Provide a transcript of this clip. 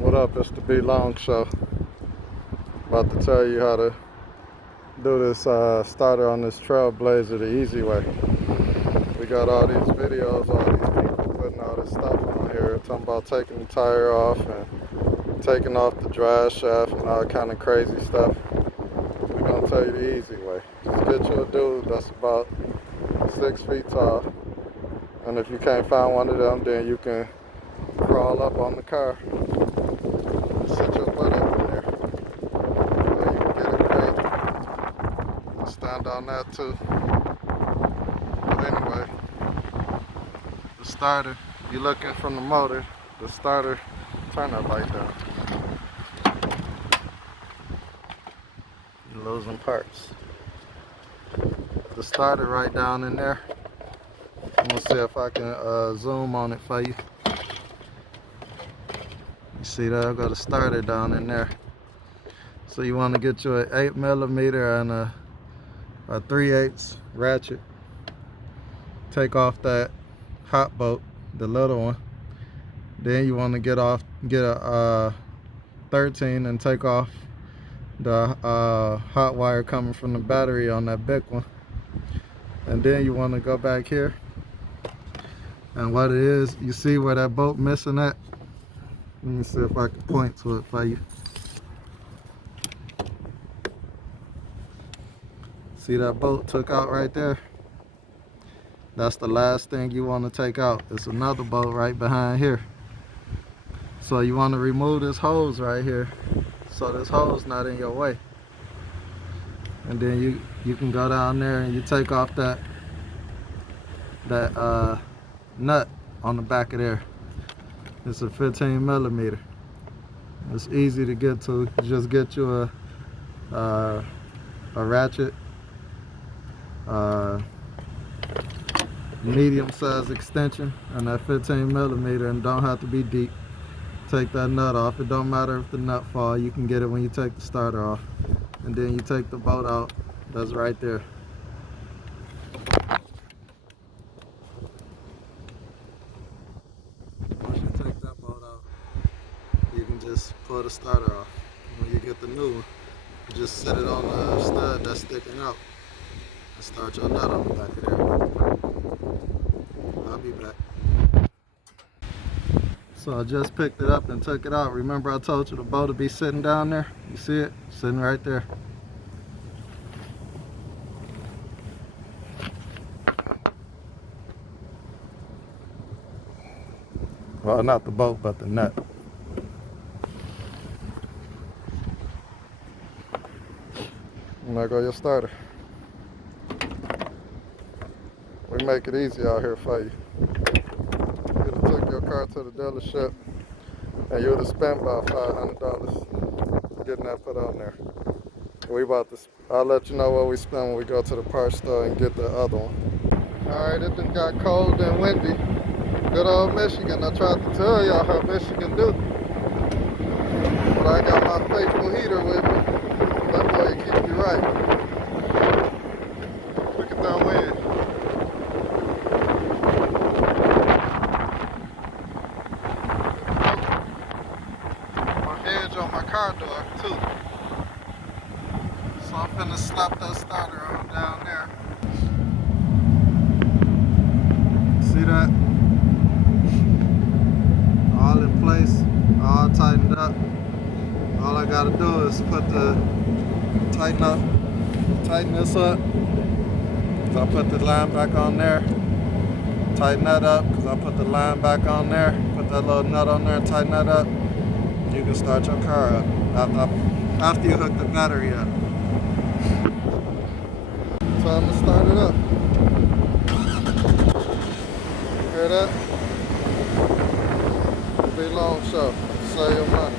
What up? It's the BLONGshow. About to tell you how to do this starter on this trailblazer the easy way. We got all these videos, all these people putting all this stuff on here, talking about taking the tire off and taking off the drive shaft and all kind of crazy stuff. We're gonna tell you the easy way. Just get you a dude that's about 6 feet tall, and if you can't find one of them, then you can crawl up on the car. Sit your butt up in there. Or you can get a crate. Stand on that too. But anyway, the starter, you're looking from the motor, the starter, turn that light down. You're losing parts. The starter right down in there. I'm gonna see if I can zoom on it for you. You see that? I got a starter down in there. So you want to get you an 8mm and a 3/8 ratchet. Take off that hot bolt, the little one. Then you want to get a 13 and take off the hot wire coming from the battery on that big one. And then you want to go back here. And what it is, you see where that bolt missing at? Let me see if I can point to it for you. See that bolt took out right there? That's the last thing you want to take out. It's another bolt right behind here. So you want to remove this hose right here, so this hose not in your way. And then you can go down there and you take off that nut on the back of there. It's a 15mm. It's easy to get to. You just get you a ratchet, medium size extension, and that 15mm, and don't have to be deep. Take that nut off. It don't matter if the nut fall. You can get it when you take the starter off. And then you take the bolt out. That's right there. Once you take that bolt out, you can just pull the starter off. When you get the new one, you just set it on the stud that's sticking out and start your nut on the back of there. I'll be back. So I just picked it up and took it out. Remember I told you the bolt would be sitting down there? You see it? Sitting right there. Well, not the bolt, but the nut. And there go your starter. We make it easy out here for you. You'd have took your car to the dealership and you would have spent about $500 getting that put on there. I'll let you know what we spend when we go to the parts store and get the other one. Alright, it done got cold and windy. Good old Michigan. I tried to tell y'all how Michigan do. But I got my faithful heater with me. That boy keep you right. Look at that wind. On my car door too. So I'm finna slap that starter on down there. See that? All in place, all tightened up. All I gotta do is tighten this up. So I put the line back on there. Tighten that up, because I put the line back on there. Put that little nut on there and tighten that up. You can start your car up after you hook the battery up. Time to start it up. Hear that? BLONGshow. Save your money.